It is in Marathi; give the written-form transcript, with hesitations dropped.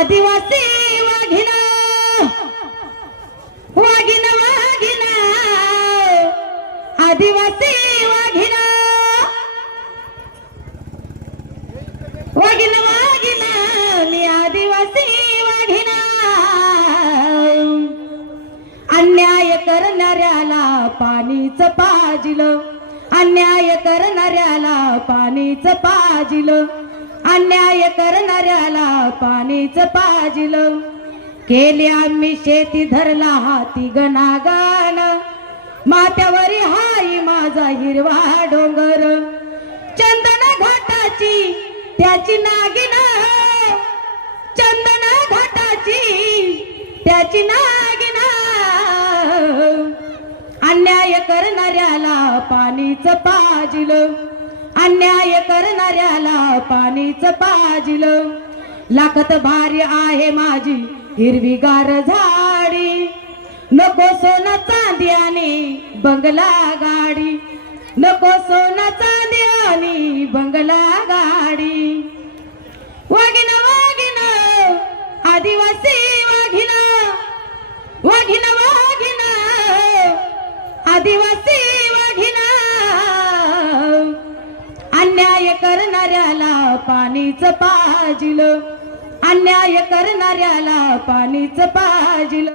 आदिवासी वाघिणा वाघिणा वाघिणा आदिवासी वाघिणा वाघिणा वाघिणा मी आदिवासी वाघिणा अन्याय करणाऱ्याला पाणीच पाजिलं अन्याय करणाऱ्याला पाणीच पाजिलं अन्याय करणाऱ्याला पाणीच पाजिलं केली आम्ही शेती धरला हाती गणागान माथ्यावरी हाई माझा हिरवा डोंगर चंदन घाटाची त्याची नागिना चंदन घाटाची त्याची नागिना अन्याय करणाऱ्याला पाणीच पाजिलं अन्याय करणाऱ्याला पाणीच पाजिलं लाखत भारी आहे माझी हिरवीगार झाडी नको सोनं चांदी आणि बंगला गाडी नको सोनं चांदी आणि बंगला गाडी वाघिणा वाघिणा आदिवासी वाघिणा वाघिणा वाघिणा आदिवासी वाघिणा अन्याय करणाऱ्याला पाणीच पाजिलं अन्याय करणाऱ्याला पाणीच पाजिलं।